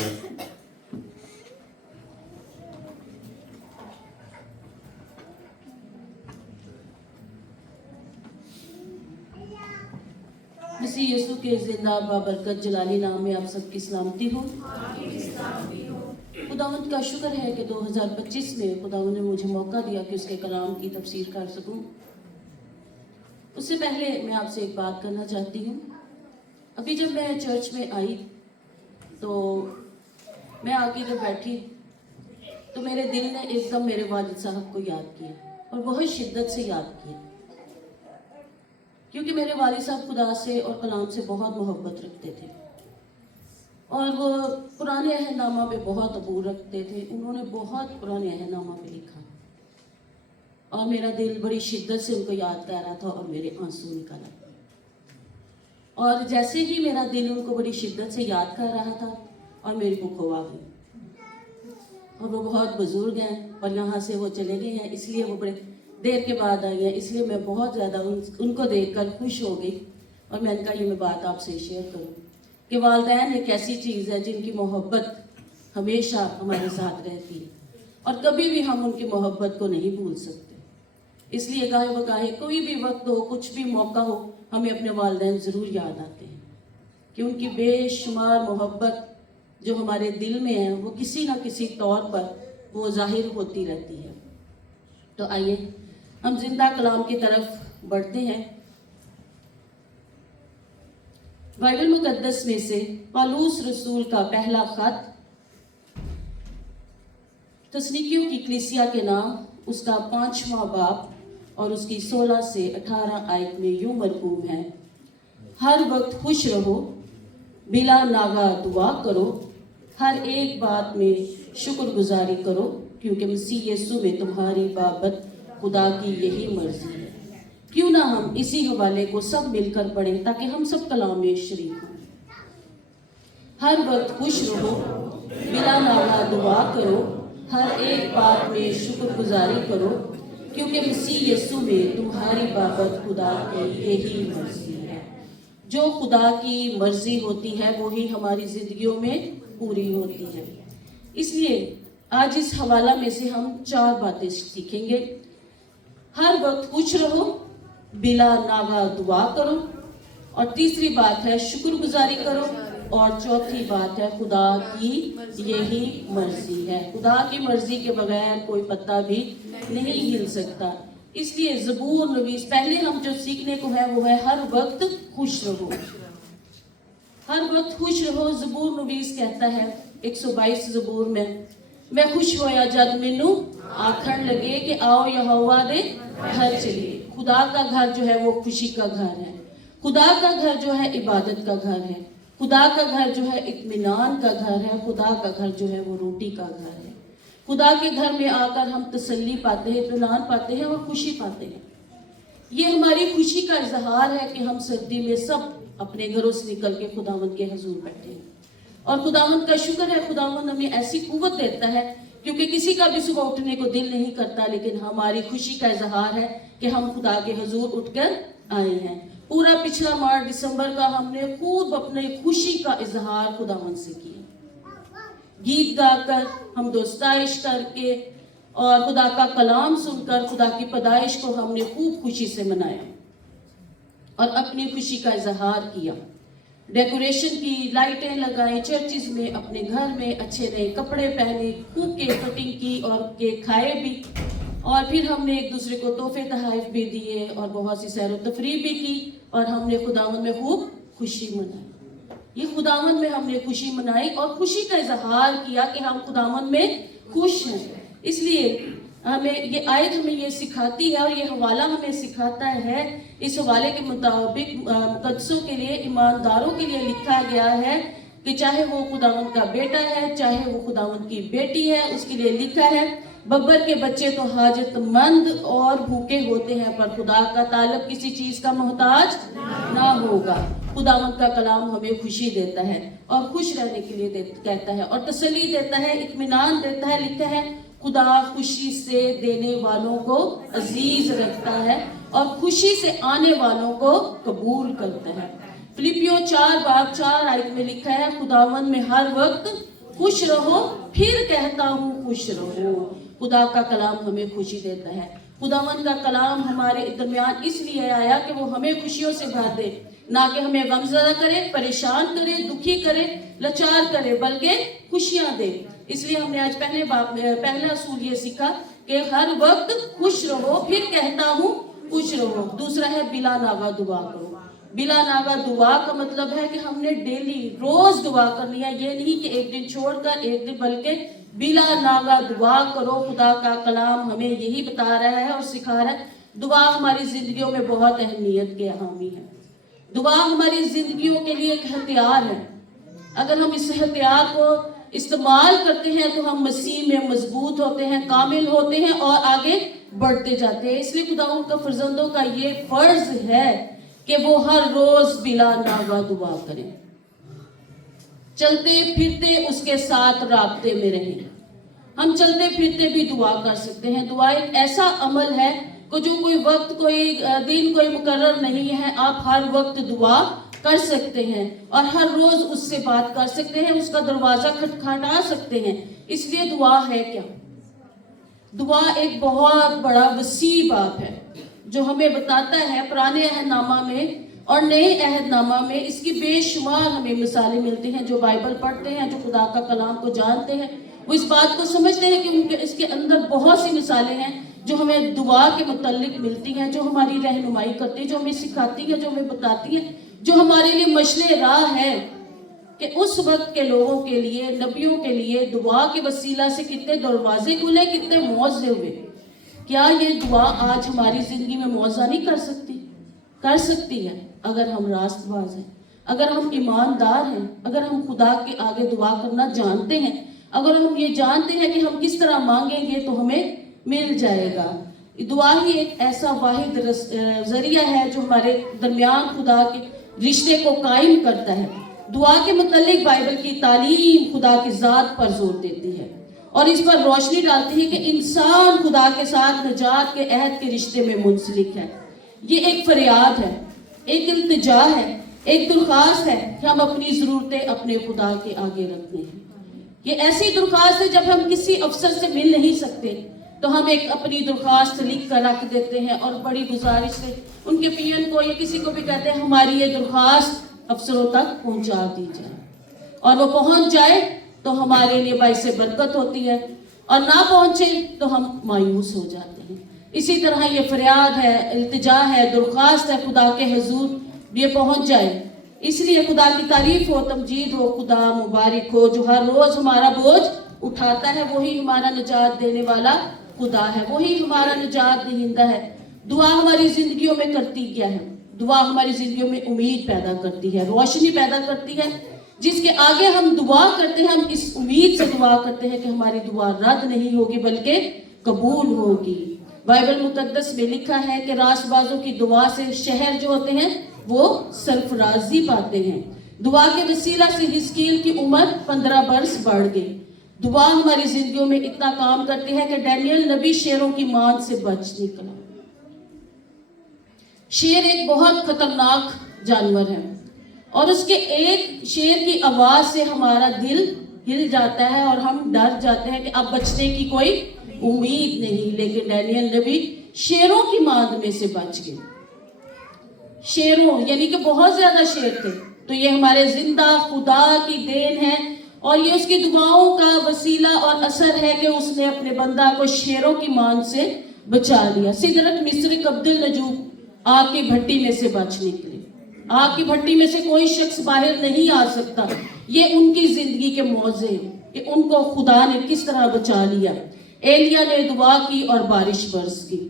मसीह यीशु के जिंदा बाबरकत जलाली नाम में आप सबकी सलामती हो। खुदावंद का शुक्र है कि 2025 में खुदावंद ने मुझे मौका दिया कि उसके कलाम की तफसीर कर सकूं। उससे पहले मैं आपसे एक बात करना चाहती हूँ। अभी जब मैं चर्च में आई तो मैं आके जब बैठी तो मेरे दिल ने एकदम मेरे वालिद साहब को याद किया और बहुत शिद्दत से याद किया, क्योंकि मेरे वालिद साहब खुदा से और कलाम से बहुत मोहब्बत रखते थे और वो पुराने अहदनामा पे बहुत अबूर रखते थे। उन्होंने बहुत पुराने अहदनामा पे लिखा और मेरा दिल बड़ी शिद्दत से उनको याद कर रहा था और मेरे आंसू निकल आए। और जैसे ही मेरा दिल उनको बड़ी शिद्दत से याद कर रहा था और मेरी को खोआ गई। और वो बहुत बुजुर्ग हैं और यहाँ से वो चले गए हैं, इसलिए वो बड़े देर के बाद आई है, इसलिए मैं बहुत ज़्यादा उनको देखकर खुश हो गई। और मैंने कहा ये मैं बात आपसे शेयर करूँ कि वालिदैन एक ऐसी चीज़ है जिनकी मोहब्बत हमेशा हमारे साथ रहती है और कभी भी हम उनकी मोहब्बत को नहीं भूल सकते। इसलिए गाहे बगाहे कोई भी वक्त हो, कुछ भी मौका हो, हमें अपने वालिदैन ज़रूर याद आते हैं कि उनकी बेशुमार मोहब्बत जो हमारे दिल में है वो किसी ना किसी तौर पर वो जाहिर होती रहती है। तो आइए हम जिंदा कलाम की तरफ बढ़ते हैं। बाइबल मुकद्दस में से पौलुस रसूल का पहला खत तस्नीकियों की कलीसिया के नाम, उसका 5वां बाब और उसकी 16 से 18 आयत में यूं मरकूम है। हर वक्त खुश रहो, बिला नागा दुआ करो, हर एक बात में शुक्रगुजारी करो, क्योंकि मसीह यीशु में तुम्हारी बाबत खुदा की यही मर्जी है। क्यों ना हम इसी हवाले को सब मिलकर पढ़ें ताकि हम सब कलाम में शरीक हों। हर वक्त खुश रहो, बिला नागा दुआ करो, हर एक बात में शुक्रगुजारी करो, क्योंकि मसीह यीशु में तुम्हारी बाबत खुदा की यही मर्जी है। जो खुदा की मर्जी होती है वही हमारी जिंदगियों में पूरी होती है। इसलिए आज इस हवाला में से हम 4 बातें सीखेंगे। हर वक्त खुश रहो, बिला नागा दुआ करो, और तीसरी बात है शुक्रगुजारी करो, और चौथी बात है खुदा की यही मर्जी है। खुदा की मर्जी के बगैर कोई पत्ता भी नहीं हिल सकता। इसलिए ज़बूर नवीस पहले हम जो सीखने को है वो है हर वक्त खुश रहो। हर वक्त खुश रहो। ज़बूर नवीस कहता है 122 ज़बूर में, मैं खुश होया जद मैनू आखण लगे कि आओ यहोवा दे घर चलिए। खुदा का घर जो है वो खुशी का घर है। खुदा का घर जो है इबादत का घर है। खुदा का घर जो है इत्मीनान का घर है। खुदा का घर जो है वो रोटी का घर है। खुदा के घर में आकर हम तसल्ली पाते हैं, इत्मीनान पाते हैं और खुशी पाते हैं। ये हमारी खुशी का इजहार है कि हम सर्दी में सब अपने घरों से निकल के खुदावंद के हजूर बैठे हैं। और खुदावंद का शुक्र है, खुदावंद हमें ऐसी कुव्वत देता है, क्योंकि किसी का भी सुबह उठने को दिल नहीं करता, लेकिन हमारी खुशी का इजहार है कि हम खुदा के हजूर उठकर आए हैं। पूरा पिछला माह दिसंबर का हमने खूब अपने खुशी का इजहार खुदावंद से किया, गीत गाकर, हम दोस्ताइश करके और खुदा का कलाम सुनकर खुदा की पैदाइश को हमने खूब खुशी से मनाया और अपनी खुशी का इजहार किया। डेकोरेशन की, लाइटें लगाई, चर्चिज में, अपने घर में अच्छे नए कपड़े पहने, खूब केक कटिंग की और केक खाए भी, और फिर हमने एक दूसरे को तोहफे तोहफे भी दिए और बहुत सी सैर व तफरीह भी की और हमने खुदावंद में खूब खुशी मनाई। ये खुदावंद में हमने खुशी मनाई और खुशी का इजहार किया कि हम खुदावंद में खुश हैं। इसलिए हमें ये आयत हमें ये सिखाती है और ये हवाला हमें सिखाता है। इस हवाले के मुताबिक मुकद्दसों के लिए, ईमानदारों के लिए लिखा गया है कि चाहे वो खुदावंद का बेटा है, चाहे वो खुदावंद की बेटी है, उसके लिए लिखा है बब्बर के बच्चे तो हाजतमंद और भूखे होते हैं, पर खुदा का तालब किसी चीज का मोहताज ना होगा। खुदावंद का कलाम हमें खुशी देता है और खुश रहने के लिए कहता है और तसल्ली देता है, इत्मीनान देता है। लिखा है खुदा खुशी से देने वालों को अजीज रखता है और खुशी से आने वालों को कबूल करता है। फिलिपियों 4 बाब 4 आयत में लिखा है खुदावंद में हर वक्त खुश रहो फिर कहता हूँ खुश रहो। खुदा का कलाम हमें खुशी देता है। खुदावन का कलाम हमारे दरमियान इसलिए आया कि वो हमें खुशियों से भर दे, ना कि हमें गमज़दा करे, परेशान करे, दुखी करे, लाचार करे, बल्कि खुशियां दे। इसलिए हमने आज पहला असूल ये सीखा कि हर वक्त खुश रहो फिर कहता हूँ खुश रहो। दूसरा है बिला नागा दुआ करो। बिला नागा दुआ का मतलब है कि हमने डेली रोज दुआ करनी है। ये नहीं कि एक दिन छोड़कर एक दिन, बल्कि बिला नागा दुआ करो। खुदा का कलाम हमें यही बता रहा है और सिखा रहा है। दुआ हमारी जिंदगियों में बहुत अहमियत के हामी है। दुआ हमारी जिंदगियों के लिए एक हथियार है। अगर हम इस हथियार को इस्तेमाल करते हैं तो हम मसीह में मजबूत होते हैं, कामिल होते हैं और आगे बढ़ते जाते हैं। इसलिए खुदा उनका फर्जंदों का ये फर्ज है कि वो हर रोज बिला नागा दुआ करें, चलते फिरते उसके साथ राब्ते में रहें। हम चलते फिरते भी दुआ कर सकते हैं। दुआ एक ऐसा अमल है कि जो कोई वक्त, कोई दिन, कोई मुकर्रर नहीं है। आप हर वक्त दुआ कर सकते हैं और हर रोज उससे बात कर सकते हैं, उसका दरवाजा खटखटा सकते हैं। इसलिए दुआ है क्या? दुआ एक बहुत बड़ा वसी बाब है जो हमें बताता है। पुराने अहदनामा में और नए अहदनामा में इसकी बेशुमार हमें मिसालें मिलती हैं। जो बाइबल पढ़ते हैं, जो खुदा का कलाम को जानते हैं, वो इस बात को समझते हैं कि उनके इसके अंदर बहुत सी मिसालें हैं जो हमें दुआ के मुतल्लिक मिलती हैं, जो हमारी रहनुमाई करती है, जो हमें सिखाती है, जो हमें बताती है, जो हमारे लिए मशले राह है कि उस वक्त के लोगों के लिए, नबियों के लिए दुआ के वसीला से कितने दरवाजे खुले, कितने मौजे हुए। क्या ये दुआ आज हमारी जिंदगी में मौजा नहीं कर सकती? कर सकती है अगर हम रास्तबाज हैं, अगर हम ईमानदार हैं, अगर हम खुदा के आगे दुआ करना जानते हैं, अगर हम ये जानते हैं कि हम किस तरह मांगेंगे तो हमें मिल जाएगा। दुआ ही एक ऐसा वाहिद जरिया है जो हमारे दरमियान खुदा के रिश्ते को कायम करता है। दुआ के मुतालिक बाइबल की तालीम खुदा की ज़ात पर जोर देती है और इस पर रोशनी डालती है कि इंसान खुदा के साथ नजात के अहद के रिश्ते में मुंसलिक है। ये एक फरियाद है, एक इल्तिजा है, एक दरख्वास्त है कि हम अपनी ज़रूरतें अपने खुदा के आगे रखते हैं। ये ऐसी दरख्वास्त है जब हम किसी अफसर से मिल नहीं सकते तो हम एक अपनी दरख्वास्त लिख कर रख देते हैं और बड़ी गुजारिश से उनके पीएन को या किसी को भी कहते हैं हमारी ये दरख्वास्त अफसरों तक पहुंचा दी जाए, और वो पहुंच जाए तो हमारे लिए बाइसे बरकत होती है, और ना पहुंचे तो हम मायूस हो जाते हैं। इसी तरह ये फरियाद है, इल्तिजा है, दरख्वास्त है खुदा के हुजूर ये पहुंच जाए। इसलिए खुदा की तारीफ हो, तमजीद हो, खुदा मुबारक हो जो हर रोज हमारा बोझ उठाता है। वही हमारा निजात देने वाला खुदा है, वही हमारा निजात दहिंदा है। दुआ हमारी जिंदगियों में करती क्या है? दुआ हमारी जिंदगियों में उम्मीद पैदा करती है, रोशनी पैदा करती है, जिसके आगे हम दुआ करते हैं। हम इस उम्मीद से दुआ करते हैं कि हमारी दुआ रद्द नहीं होगी बल्कि कबूल होगी। बाइबल मुकद्दस में लिखा है कि रास्तबाजों की दुआ से शहर जो होते हैं वो सरफराजी पाते हैं। दुआ के वसीला से हिजकील की उम्र 15 बरस बढ़ गई। दुआ हमारी जिंदगियों में इतना काम करती है कि डैनियल नबी शेरों की मान से बच निकला। शेर एक बहुत खतरनाक जानवर है और उसके एक शेर की आवाज से हमारा दिल हिल जाता है और हम डर जाते हैं कि अब बचने की कोई उम्मीद नहीं। लेकिन डैनियल नबी शेरों की मांद में से बच गए। शेरों यानी कि बहुत ज्यादा शेर थे। तो ये हमारे जिंदा खुदा की देन है और ये उसकी दुआओं का वसीला और असर है कि उसने अपने बंदा को शेरों की मांद से बचा लिया। सिदरत मिस्री अब्दुल नजूब आग की भट्टी में से बच निकले। आग की भट्टी में से कोई शख्स बाहर नहीं आ सकता। ये उनकी जिंदगी के मौजे कि उनको खुदा ने किस तरह बचा लिया। एलिया ने दुआ की और बारिश बरस की।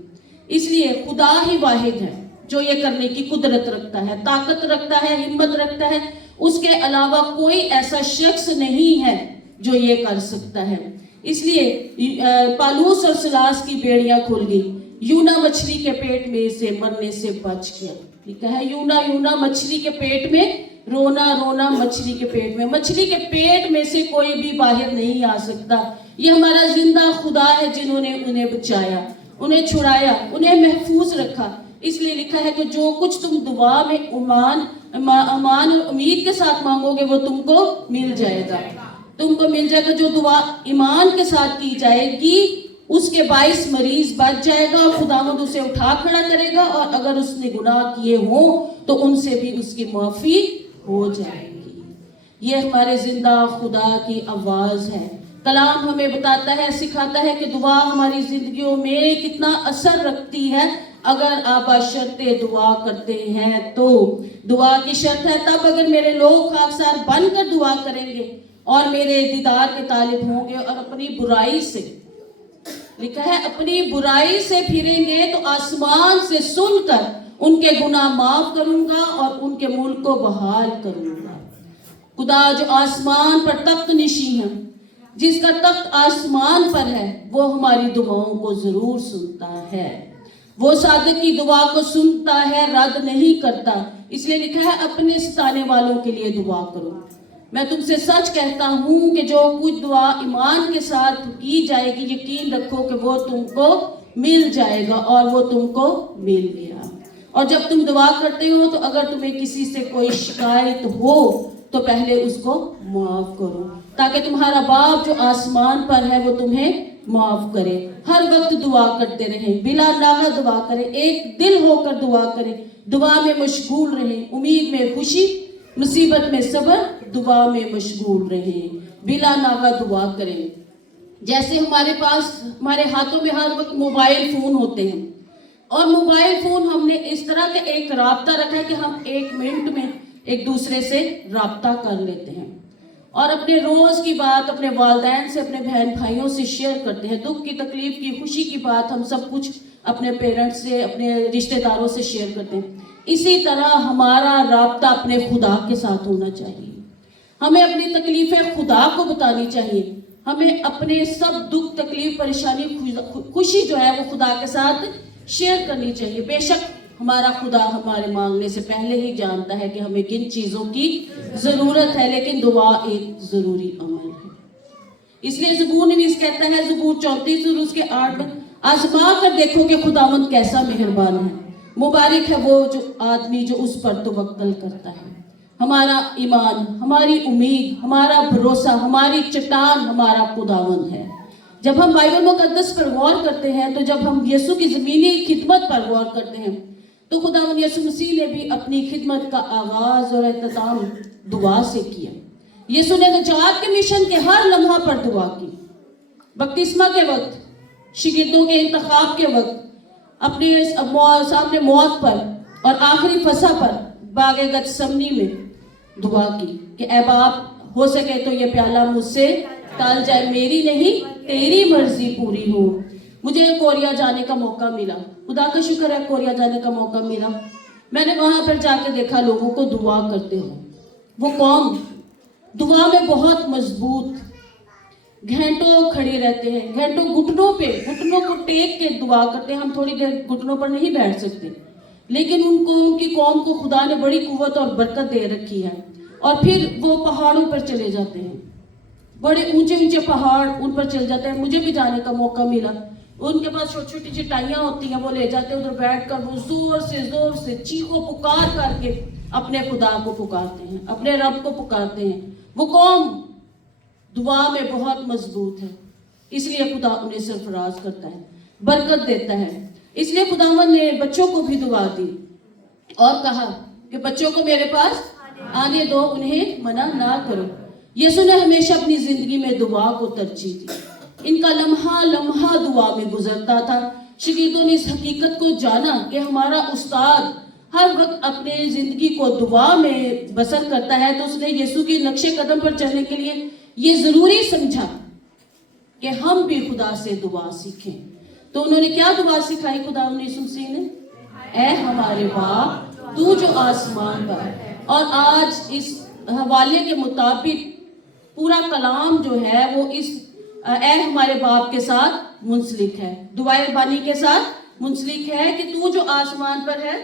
इसलिए खुदा ही वाहिद है जो ये करने की कुदरत रखता है, ताकत रखता है, हिम्मत रखता है। उसके अलावा कोई ऐसा शख्स नहीं है जो ये कर सकता है। इसलिए पालूस और सिलास की बेड़ियां खुल गई। यूना मछली के पेट में से मरने से बच गया। लिखा है यूना यूना मछली के पेट में, रोना रोना मछली के पेट में। मछली के पेट में से कोई भी बाहर नहीं आ सकता। ये हमारा जिंदा खुदा है जिन्होंने उन्हें बचाया, उन्हें छुड़ाया, उन्हें महफूज रखा। इसलिए लिखा है कि जो कुछ तुम दुआ में अमान और उम्मीद के साथ मांगोगे वो तुमको मिल जाएगा। तुमको मिल जाएगा। जो दुआ ईमान के साथ की जाएगी उसके 22 मरीज बच जाएगा और खुदावंद उसे उठा खड़ा करेगा, और अगर उसने गुनाह किए हो तो उनसे भी उसकी माफी हो जाएगी। ये हमारे जिंदा खुदा की आवाज है। कलाम हमें बताता है, सिखाता है कि दुआ हमारी जिंदगियों में कितना असर रखती है अगर आप बशर्ते दुआ करते हैं तो। दुआ की शर्त है तब अगर मेरे लोग खाकसार बनकर दुआ करेंगे और मेरे दीदार के तालिब होंगे और अपनी बुराई से, लिखा है, अपनी बुराई से फिरेंगे तो आसमान से सुनकर उनके गुनाह माफ करूंगा और उनके मुल्क को बहाल करूंगा। खुदा जो आसमान पर तख्त निशी है, जिसका तख्त आसमान पर है, वो हमारी दुआओं को जरूर सुनता है। वो सादिक की दुआ को सुनता है, रद्द नहीं करता। इसलिए लिखा है अपने सताने वालों के लिए दुआ करो। मैं तुमसे सच कहता हूं कि जो कुछ दुआ ईमान के साथ की जाएगी, यकीन रखो कि वो तुमको मिल जाएगा और वो तुमको मिल गया। और जब तुम दुआ करते हो तो अगर तुम्हें किसी से कोई शिकायत हो तो पहले उसको माफ करो, ताकि तुम्हारा बाप जो आसमान पर है वो तुम्हें माफ करे। हर वक्त दुआ करते रहें, बिला नागा दुआ करें, एक दिल होकर दुआ करें, दुआ में मशगूल रहें, उम्मीद में खुशी, मुसीबत में सब्र, दुआ में मशगूल रहें, बिला नागा दुआ करें। जैसे हमारे पास, हमारे हाथों में हर वक्त मोबाइल फोन होते हैं, और मोबाइल फोन हमने इस तरह का एक राब्ता रखा है कि हम 1 मिनट में एक दूसरे से राब्ता कर लेते हैं और अपने रोज की बात अपने वालिदैन से, अपने बहन भाइयों से शेयर करते हैं। दुख की, तकलीफ की, खुशी की बात हम सब कुछ अपने पेरेंट्स से, अपने रिश्तेदारों से शेयर करते हैं। इसी तरह हमारा राब्ता अपने खुदा के साथ होना चाहिए। हमें अपनी तकलीफें खुदा को बतानी चाहिए। हमें अपने सब दुख, तकलीफ, परेशानी, खुशी जो है वो खुदा के साथ शेयर करनी चाहिए। बेशक हमारा खुदा हमारे मांगने से पहले ही जानता है कि हमें किन चीजों की जरूरत है, लेकिन दुआ एक जरूरी अमल है। इसलिए ज़बूर नवीस कहता है, ज़बूर 34 और उसके 8 में, आजमा कर देखो कि खुदावंद कैसा मेहरबान है, मुबारक है वो जो आदमी जो उस पर तवक्कल करता है। हमारा ईमान, हमारी उम्मीद, हमारा भरोसा, हमारी चट्टान हमारा खुदावंद है। जब हम बाइबल मुकद्दस पर गौर करते हैं, तो जब हम यीशु की ज़मीनी खिदमत पर गौर करते हैं, तो खुदावंद यीशु मसीह ने भी अपनी खिदमत का आगाज और इख्तिताम दुआ से किया। यीशु ने नजात के मिशन के हर लम्हा पर दुआ की। बपतिस्मा के वक्त, शिगिर्दों के इंतखाब के वक्त, अपने सामने मौत पर और आखिरी फसा पर बागे गतसमनी में दुआ की कि ऐ बाप, हो सके तो ये प्याला मुझसे टल जाए, मेरी नहीं तेरी मर्जी पूरी हो। मुझे कोरिया जाने का मौका मिला, खुदा का शुक्र है कोरिया जाने का मौका मिला। मैंने वहां पर जाके देखा लोगों को दुआ करते हो। वो कौम दुआ में बहुत मजबूत, घंटों खड़े रहते हैं, घंटों घुटनों को टेक के दुआ करते हैं। हम थोड़ी देर घुटनों पर नहीं बैठ सकते, लेकिन उनकी कौम को खुदा ने बड़ी कुव्वत और बरकत दे रखी है। और फिर वो पहाड़ों पर चले जाते हैं, बड़े ऊंचे ऊंचे पहाड़, उन पर चले जाते हैं। मुझे भी जाने का मौका मिला। उनके पास छोटी छोटी चटाइयाँ होती हैं, वो ले जाते हैं, उधर बैठ कर वो जोर से चीखो पुकार करके अपने खुदा को पुकारते हैं, अपने रब को पुकारते हैं। वो कौम दुआ में बहुत मजबूत है, इसलिए खुदा उन्हें सरफराज करता है, बरकत देता है। इसलिए खुदावंद ने बच्चों को भी दुआ दी और कहा कि बच्चों को मेरे पास आने दो, उन्हें मना ना करो। यीशु ने हमेशा अपनी जिंदगी में दुआ को तरजीह दी। इनका लम्हा लम्हा दुआ में गुजरता था। शागिर्दों ने इस हकीकत को जाना कि हमारा उस्ताद हर वक्त अपने जिंदगी को दुआ में बसर करता है, तो उसने यीशु के नक्शे कदम पर चलने के लिए ये जरूरी समझा कि हम भी खुदा से दुआ सीखें। तो उन्होंने क्या दुआ सिखाई खुदा यीशु मसीह ने? ऐ हमारे बाप तू जो आसमान पर है। और आज इस हवाले के मुताबिक पूरा कलाम जो है वो इस ऐ हमारे बाप के साथ मुंसलिक है, दुआए बानी के साथ मुंसलिक है कि तू जो आसमान पर है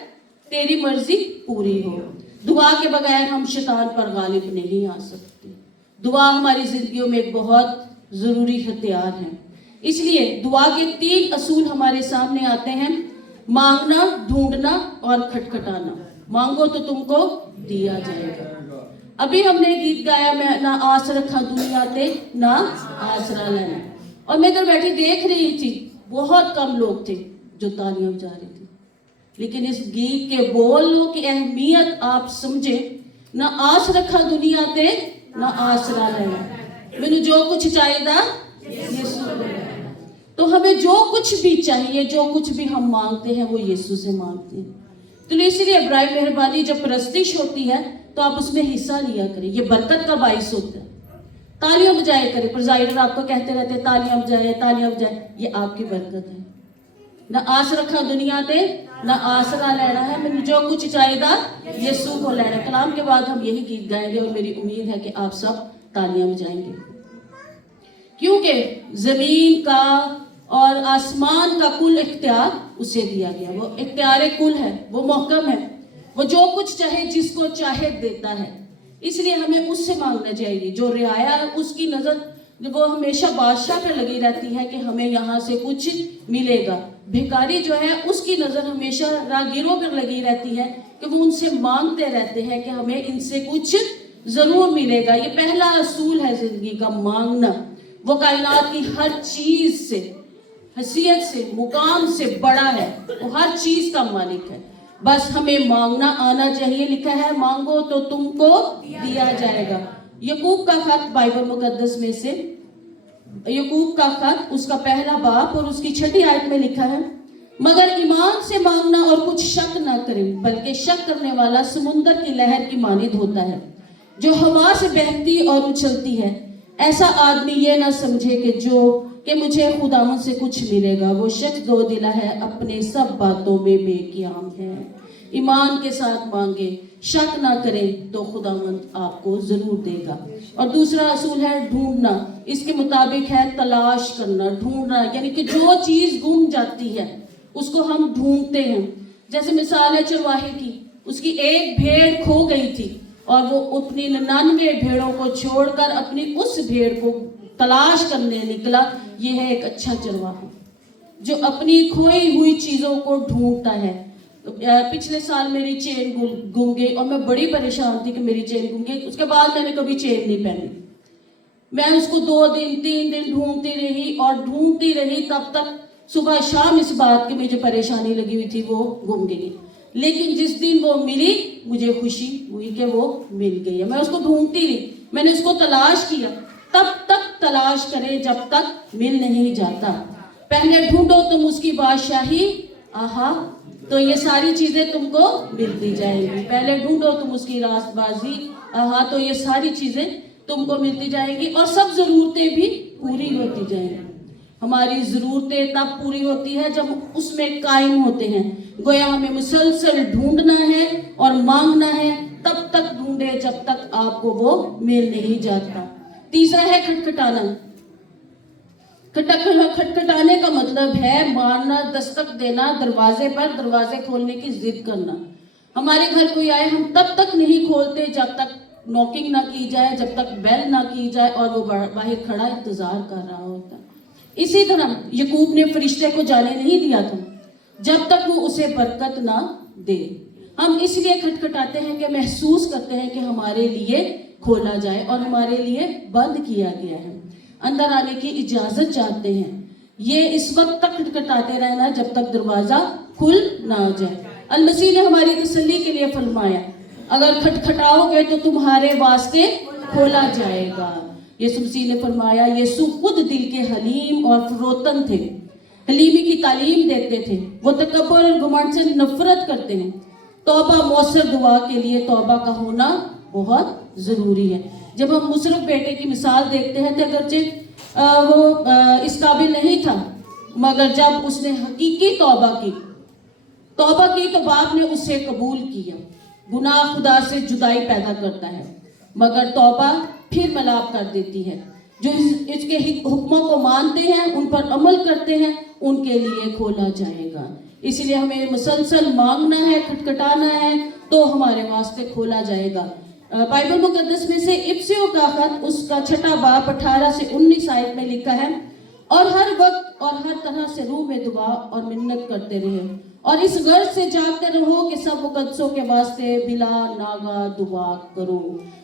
तेरी मर्जी पूरी हो। दुआ के बगैर हम शैतान पर गालिब नहीं आ सकते। दुआ हमारी जिंदगियों में एक बहुत जरूरी हथियार है। इसलिए दुआ के 3 असूल हमारे सामने आते हैं: मांगना, ढूंढना और खटखटाना। मांगो तो तुमको दिया जाएगा। अभी हमने गीत गाया, मैं ना आस रखा दुनिया ते ना आसरा लेना, और मैं इधर बैठी देख रही थी, बहुत कम लोग थे जो तालियां बजा रहे थे, लेकिन इस गीत के बोलों की अहमियत आप समझे। ना आस रखा दुनिया ते ना आसरा लेना, मैंने जो कुछ चाहिए तो हमें जो कुछ भी चाहिए, जो कुछ भी हम मांगते हैं वो यीशु से मांगते हैं। तो इसलिए इब्राहिम मेहरबानी जब परस्तिश होती है तो आप उसमें हिस्सा लिया करें, ये बरकत का बाइस होता है। तालियां बजाया करें, प्रेसिडेंट आपको कहते रहते हैं तालियां बजाए तालियां बजाए, ये आपकी बरकत है। ना आस रखा दुनिया ते ना आसरा लेना है, मैंने जो कुछ चाहिए यीशु को लेना। कलाम के बाद हम यही गीत गाएंगे और मेरी उम्मीद है कि आप सब तालियां बजाएंगे, क्योंकि जमीन का और आसमान का कुल इख्तियार उसे दिया गया। वो इख्तियार कुल है, वो महकम है, वो जो कुछ चाहे जिसको चाहे देता है। इसलिए हमें उससे मांगना चाहिए। जो रियाया है उसकी नजर वो हमेशा बादशाह पे लगी रहती है कि हमें यहाँ से कुछ मिलेगा। भिखारी जो है उसकी नजर हमेशा राहगीरों पर लगी रहती है कि वो उनसे मांगते रहते हैं कि हमें इनसे कुछ जरूर मिलेगा। ये पहला असूल है जिंदगी का, मांगना। वो कायनात की हर चीज से, हैसियत से, मुकाम से बड़ा है, वो हर चीज का मालिक है। बस हमें मांगना आना चाहिए। लिखा है मांगो तो तुमको दिया जाएगा। यकूब का खत बाइबल मुकद्दस में से, यकूब का खत उसका पहला बाब और उसकी 6ठी आयत में लिखा है, मगर ईमान से मांगना और कुछ शक ना करें, बल्कि शक करने वाला समुंदर की लहर की मानिद होता है, जो हवा से बहती और उछलती है। ऐसा आदमी ये ना समझे कि मुझे खुदावंद से कुछ मिलेगा। वो शख्स दो दिला है, अपने सब बातों में बेकियाम है। ईमान के साथ मांगे, शक ना करें तो खुदावंद आपको जरूर देगा। और दूसरा असूल है ढूंढना। इसके मुताबिक है तलाश करना, ढूंढना, यानी कि जो चीज गुम जाती है उसको हम ढूंढते हैं। जैसे मिसाल है चरवाहे की, उसकी एक भेड़ खो गई थी और वो अपनी 99 भेड़ों को छोड़कर अपनी उस भेड़ को तलाश करने निकला। ये है एक अच्छा चरवाहा जो अपनी खोई हुई चीजों को ढूंढता है। पिछले साल मेरी चेन गुम गई और मैं बड़ी परेशान थी कि मेरी चेन गुम गई। उसके बाद मैंने कभी चेन नहीं पहनी। मैं उसको 2 दिन 3 दिन ढूंढती रही और ढूंढती रही, तब तक सुबह शाम इस बात की मुझे परेशानी लगी हुई थी वो गुम गई। लेकिन जिस दिन वो मिली मुझे खुशी हुई कि वो मिल गई है। मैं उसको ढूंढती रही, मैंने उसको तलाश किया। तब तक तलाश करें जब तक मिल नहीं जाता। पहले ढूंढो तुम उसकी बादशाही, आहा, तो ये सारी चीजें तुमको मिलती जाएंगी। पहले ढूंढो तुम उसकी रास्तबाजी, आहा, तो ये सारी चीजें तुमको मिलती जाएंगी और सब जरूरतें भी पूरी होती जाएंगी। हमारी जरूरतें तब पूरी होती है जब उसमें कायम होते हैं। गोया हमें मुसलसल ढूंढना है और मांगना है, तब तक ढूंढे जब तक आपको वो मिल नहीं जाता। तीसरा है खटखटाना। खटखटाने का मतलब है मारना, दस्तक देना दरवाजे पर, दरवाजे खोलने की जिद करना। हमारे घर कोई आए हम तब तक नहीं खोलते जब तक नॉकिंग ना की जाए, जब तक बेल ना की जाए और वो बाहर खड़ा इंतजार कर रहा होता। इसी तरह यकूब ने फरिश्ते को जाने नहीं दिया था जब तक वो उसे बरकत ना दे। हम इसलिए खटखटाते हैं कि महसूस करते हैं कि हमारे लिए खोला जाए और हमारे लिए बंद किया गया है। अंदर आने की इजाजत चाहते हैं। ये इस वक्त तक खटखटाते रहना जब तक दरवाजा खुल ना जाए। अल मसीह ने हमारी तसल्ली के लिए फरमाया, अगर खटखटाओगे तो तुम्हारे वास्ते खोला जाएगा। यीशु मसीह ने फरमाया, यीशु खुद दिल के हलीम और फरोतन थे, हलीमी की तालीम देते थे। वो तकब्बुर और घमंड से नफरत करते हैं। तौबा मौसर दुआ के लिए तौबा का होना बहुत जरूरी है। जब हम मुशरफ बेटे की मिसाल देखते हैं तो अगरचे वो इस काबिल नहीं था, मगर जब उसने हकीकी तौबा की तो बाप ने उसे कबूल किया। गुनाह खुदा से जुदाई पैदा करता है, मगर तौबा फिर मिलाप कर देती है। जो इसके हुक्मों को मानते हैं, उन पर अमल करते हैं, उनके लिए खोला जाएगा। इसलिए हमें मुसलसल मांगना है, खटखटाना है, तो हमारे वास्ते खोला जाएगा। बाइबल मुकद्दस में से इफिसियों का खत उसका 6ठा बाब 18 से 19 आयत में लिखा है, और हर वक्त और हर तरह से रूह में दुआ और मिन्नत करते रहे और इस गर्ज से जागते रहो कि सब मुकद्दसों के वास्ते बिला नागा दुआ करो।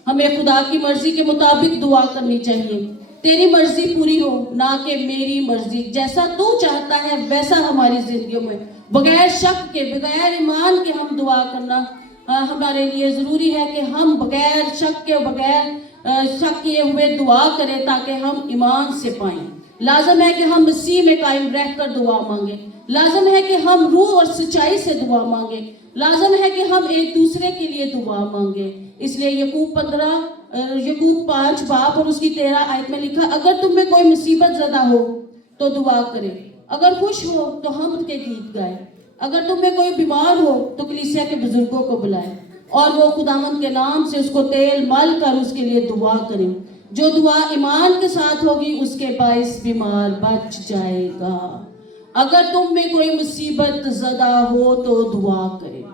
हमें खुदा की मर्जी के मुताबिक दुआ करनी चाहिए। तेरी मर्जी पूरी हो, ना कि मेरी मर्जी। जैसा तू चाहता है वैसा हमारी जिंदगियों में बगैर शक के, बगैर ईमान के हम दुआ करना हमारे लिए जरूरी है कि हम बगैर शक के, बगैर शक किए हुए दुआ करें ताकि हम ईमान से पाएं। लाजम है कि हम मसीह में कायम रहकर दुआ मांगे। लाजम है कि हम रूह और सच्चाई से दुआ मांगे। लाजम है कि हम एक दूसरे के लिए दुआ मांगे। इसलिए यकूब 5 बाब और उसकी 13 आयत में लिखा, अगर तुम में कोई मुसीबत ज़दा हो तो दुआ करे, अगर खुश हो तो हम्द के गीत गाए, अगर तुम में कोई बीमार हो तो कलीसिया के बुजुर्गों को बुलाए और वो खुदावंद के नाम से उसको तेल मल कर उसके लिए दुआ करें। जो दुआ ईमान के साथ होगी उसके बाइस बीमार बच जाएगा। अगर तुम में कोई मुसीबत ज़दा हो तो दुआ करें।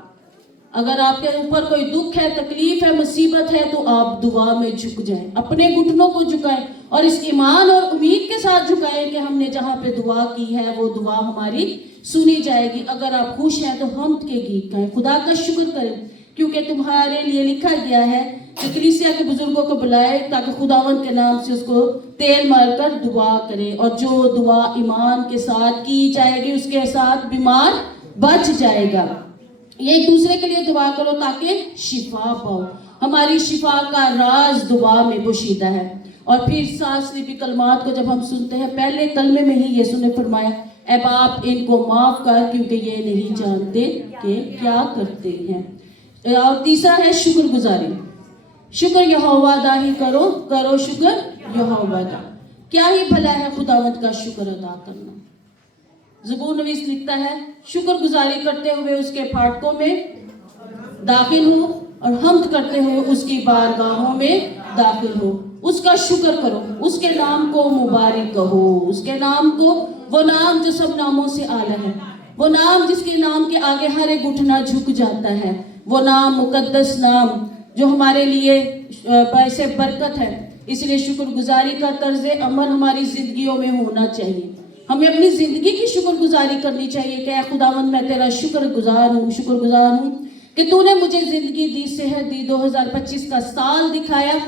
अगर आपके ऊपर कोई दुख है, तकलीफ है, मुसीबत है तो आप दुआ में झुक जाएं, अपने घुटनों को झुकाएं और इस ईमान और उम्मीद के साथ झुकाएं कि हमने जहां पे दुआ की है वो दुआ हमारी सुनी जाएगी। अगर आप खुश हैं तो हम्द के गीत गाएं, खुदा का शुक्र करें, क्योंकि तुम्हारे लिए लिखा गया है कि कलीसिया के बुजुर्गों को बुलाए ताकि खुदावंद के नाम से उसको तेल मारकर दुआ करें। और जो दुआ ईमान के साथ की जाएगी उसके साथ बीमार बच जाएगा। ये एक दूसरे के लिए दुआ करो ताकि शिफा पाओ। हमारी शिफा का राज दुआ में पोशीदा है। और फिर 7 स्लीपी कलमात को जब हम सुनते हैं, पहले कलमे में ही यीशु ने फरमाया, ऐ बाप इनको माफ कर क्योंकि ये नहीं जानते कि क्या करते हैं। और तीसरा है शुक्रगुजारी। शुक्र यहोवा दा ही करो शुक्र यहोवा दा। क्या ही भला है खुदावंद का शुक्र अदा करना। ज़बूर नवीस लिखता है, शुक्रगुजारी करते हुए उसके फाटकों में दाखिल हो और हम्द करते हुए उसकी बारगाहों में दाखिल हो। उसका शुक्र करो, उसके नाम को मुबारक कहो, उसके नाम को, वो नाम जो सब नामों से आला है, वो नाम जिसके नाम के आगे हर एक घुटना झुक जाता है, वो नाम मुकद्दस नाम जो हमारे लिए बाइसे बरकत है। इसलिए शुक्रगुजारी का तर्ज अमल हमारी जिंदगियों में होना चाहिए। हमें अपनी जिंदगी की शुक्रगुजारी करनी चाहिए कि खुदावंद मैं तेरा शुक्रगुजार हूँ कि तूने मुझे जिंदगी दी, सेहत दी, 2025 का साल दिखाया।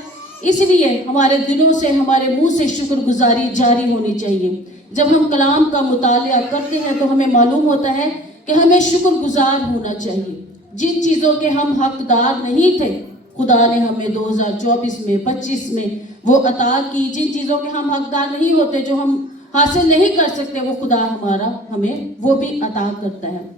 इसलिए हमारे दिलों से, हमारे मुंह से शुक्रगुजारी जारी होनी चाहिए। जब हम कलाम का मुतालिया करते हैं तो हमें मालूम होता है कि हमें शुक्रगुजार होना चाहिए। जिन चीज़ों के हम हकदार नहीं थे, खुदा ने हमें 2024 में, 25 में वो अता की। जिन चीज़ों के हम हकदार नहीं होते, जो हम हासिल नहीं कर सकते, वो खुदा हमें वो भी अता करता है।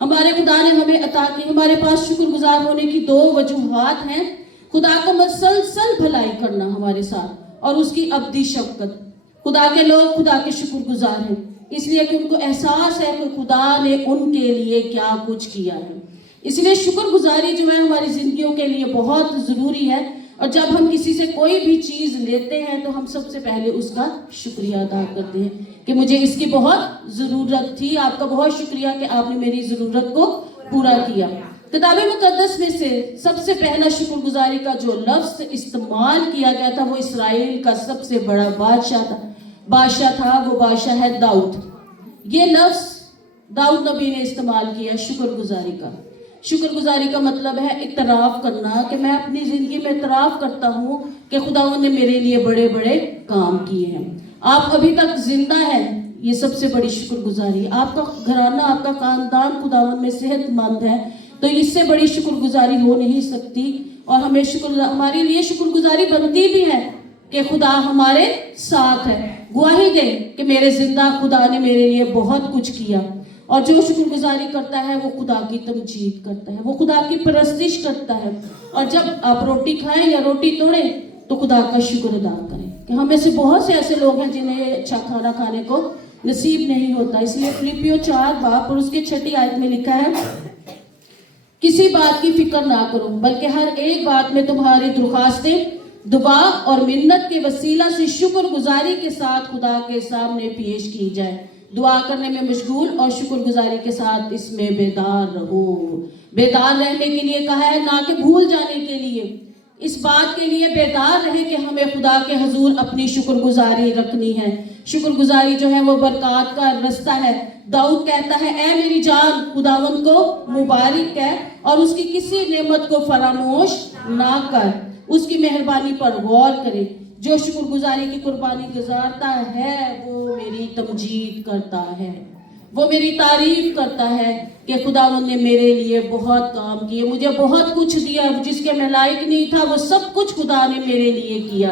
हमारे खुदा ने हमें अता की। हमारे पास शुक्रगुजार होने की 2 वजूहात हैं। खुदा का मुसलसल भलाई करना हमारे साथ और उसकी अब्दी शफकत। खुदा के लोग खुदा के शुक्रगुजार हैं इसलिए कि उनको एहसास है कि खुदा ने उनके लिए क्या कुछ किया है। इसलिए शुक्रगुजारी जो है हमारी जिंदगियों के लिए बहुत ज़रूरी है। और जब हम किसी से कोई भी चीज़ लेते हैं तो हम सबसे पहले उसका शुक्रिया अदा करते हैं कि मुझे इसकी बहुत ज़रूरत थी, आपका बहुत शुक्रिया कि आपने मेरी ज़रूरत को पूरा किया। किताब मुकद्दस में से सबसे पहला शुक्रगुजारी का जो लफ्ज़ इस्तेमाल किया गया था वो इसराइल का सबसे बड़ा बादशाह था। वो बादशाह है दाऊद। ये लफ्ज़ दाऊद नबी ने इस्तेमाल किया शुक्रगुजारी का। शुक्रगुजारी का मतलब है इतराफ़ करना कि मैं अपनी ज़िंदगी में इतराफ़ करता हूँ कि खुदावंद ने मेरे लिए बड़े बड़े काम किए हैं। आप अभी तक जिंदा हैं, ये सबसे बड़ी शुक्रगुजारी। आपका घराना, आपका खानदान खुदावंद में सेहतमंद है, तो इससे बड़ी शुक्रगुजारी हो नहीं सकती। और हमारे लिए शुक्रगुजारी बनती भी है कि खुदा हमारे साथ है। गवाही दे कि मेरे जिंदा खुदा ने मेरे लिए बहुत कुछ किया। और जो शुक्रगुजारी करता है वो खुदा की तमजीद करता है, वो खुदा की परस्तिश करता है। और जब आप रोटी खाएं या रोटी तोड़ें तो खुदा का शुक्र अदा करें। कि हमें से बहुत से ऐसे लोग हैं जिन्हें अच्छा खाना खाने को नसीब नहीं होता। इसलिए फिलिपियों 4 बाब और उसके 6 आयत में लिखा है, किसी बात की फिक्र ना करो बल्कि हर एक बात में तुम्हारी दरख्वास्तें दुआ और मिन्नत के वसीला से शुक्रगुजारी के साथ खुदा के सामने पेश की जाए। दुआ करने में मशगूल और शुक्रगुजारी के साथ इसमें बेदार रहो। बेदार रहने के लिए कहा है, ना कि भूल जाने के लिए। इस बात के लिए बेदार रहे कि हमें खुदा के हजूर अपनी शुक्रगुजारी रखनी है। शुक्रगुजारी जो है वो बरकत का रास्ता है। दाऊद कहता है, ऐ मेरी जान खुदावंद को मुबारक है और उसकी किसी नेमत को फरामोश ना कर, उसकी मेहरबानी पर गौर करे। जो शुक्रगुजारी की कुर्बानी गुजारता है वो मेरी तमजीद करता है, वो मेरी तारीफ करता है कि खुदावंद ने मेरे लिए बहुत काम किए, मुझे बहुत कुछ दिया, जिसके मैं लायक नहीं था वो सब कुछ खुदा ने मेरे लिए किया।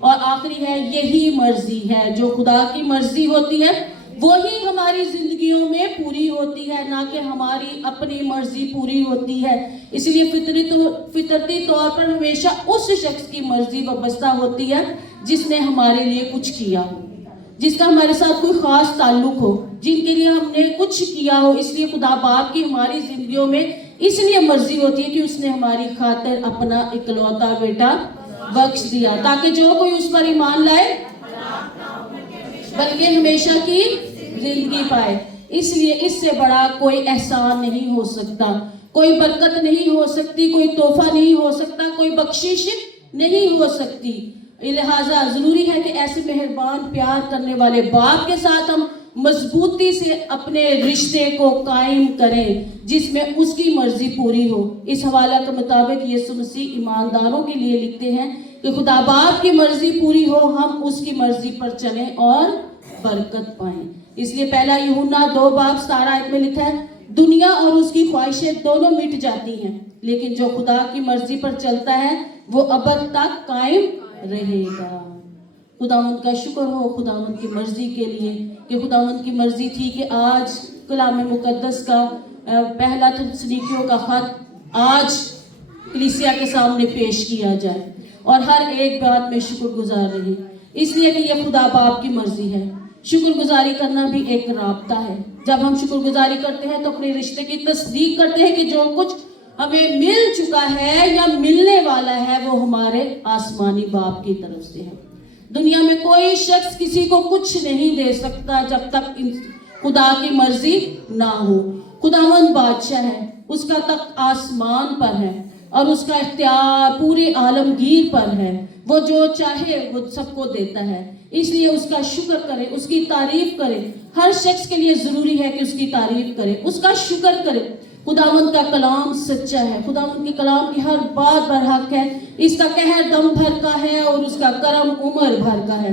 और आखिरी है, यही मर्जी है, जो खुदा की मर्जी होती है वही हमारी जिंदगियों में पूरी होती है, ना कि हमारी अपनी मर्जी पूरी होती है। इसलिए फितरती तौर पर हमेशा उस शख्स की मर्जी वाबस्ता होती है जिसने हमारे लिए कुछ किया हो, जिसका हमारे साथ कोई खास ताल्लुक हो, जिनके लिए हमने कुछ किया हो। इसलिए खुदा बाप की हमारी जिंदगियों में इसलिए मर्जी होती है कि उसने हमारी खातिर अपना इकलौता बेटा बख्श दिया, ताकि जो कोई उस पर ईमान लाए बल्कि हमेशा की जिंदगी पाए। इसलिए इससे बड़ा कोई एहसान नहीं हो सकता, कोई बरकत नहीं हो सकती, कोई तोहफा नहीं हो सकता, कोई बख्शिश नहीं हो सकती। लिहाजा जरूरी है कि ऐसे मेहरबान प्यार करने वाले बाप के साथ हम मजबूती से अपने रिश्ते को कायम करें जिसमें उसकी मर्जी पूरी हो। इस हवाला के मुताबिक यीशु मसीह ईमानदारों के लिए लिखते हैं कि खुदा बाप की मर्जी पूरी हो, हम उसकी मर्जी पर चलें और बरकत पाएं। इसलिए पहला यूहन्ना 2:17 में लिखा है, दुनिया और उसकी ख्वाहिशें दोनों मिट जाती हैं, लेकिन जो खुदा की मर्जी पर चलता है वो अबद तक कायम रहेगा। खुदावंद का शुक्र हो खुदावंद की मर्जी के लिए कि खुदावंद की मर्जी थी कि आज कलाम मुकद्दस का पहला तस्नीकियों का खत आज कलीसिया के सामने पेश किया जाए और हर एक बात में शुक्रगुजार रहे, इसलिए कि यह खुदा बाप की मर्जी है। शुक्रगुजारी करना भी एक राब्ता है। जब हम शुक्रगुजारी करते हैं तो अपने रिश्ते की तस्दीक करते हैं कि जो कुछ हमें मिल चुका है या मिलने वाला है वो हमारे आसमानी बाप की तरफ से है। दुनिया में कोई शख्स किसी को कुछ नहीं दे सकता जब तक खुदा की मर्जी ना हो। खुदावंद बादशाह है, उसका तख्त आसमान पर है और उसका इख्तियार पूरे आलमगीर पर है। वो जो चाहे वो सबको देता है, इसलिए उसका शुक्र करे, उसकी तारीफ करे। हर शख्स के लिए जरूरी है कि उसकी तारीफ करे, उसका शुक्र करे। खुदावंद का कलाम सच्चा है, खुदावंद के कलाम की हर बात बरहक है, इसका कहर दम भर का है और उसका करम उम्र भर का है।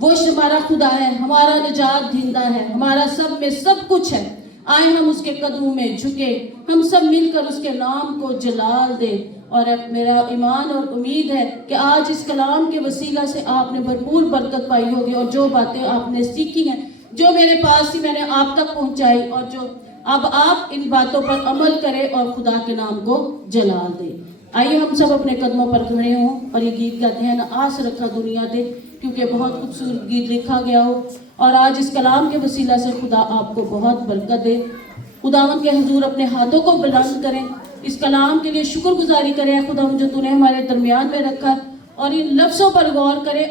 वो हमारा खुदा है, हमारा निजात दहिंदा है, हमारा सब में सब कुछ है। आए हम उसके कदमों में झुके, हम सब मिलकर उसके नाम को जलाल दे। और मेरा ईमान और उम्मीद है कि आज इस कलाम के वसीला से आपने भरपूर बरकत पाई होगी और जो बातें आपने सीखी हैं, जो मेरे पास ही मैंने आप तक पहुंचाई, और जो अब आप इन बातों पर अमल करें और खुदा के नाम को जलाल दें। आइए हम सब अपने कदमों पर खड़े हों और ये गीत गाते हैं, न आस रखा दुनिया दे, क्योंकि बहुत खूबसूरत गीत लिखा गया हो। और आज इस कलाम के वसीला से खुदा आपको बहुत बरकत दे। खुदावंद के हुजूर अपने हाथों को बुलंद करें, इस कलाम के लिए शुक्रगुजारी करें खुदावंद जो तूने हमारे दरमियान में रखा, और इन लफ्ज़ों पर गौर करें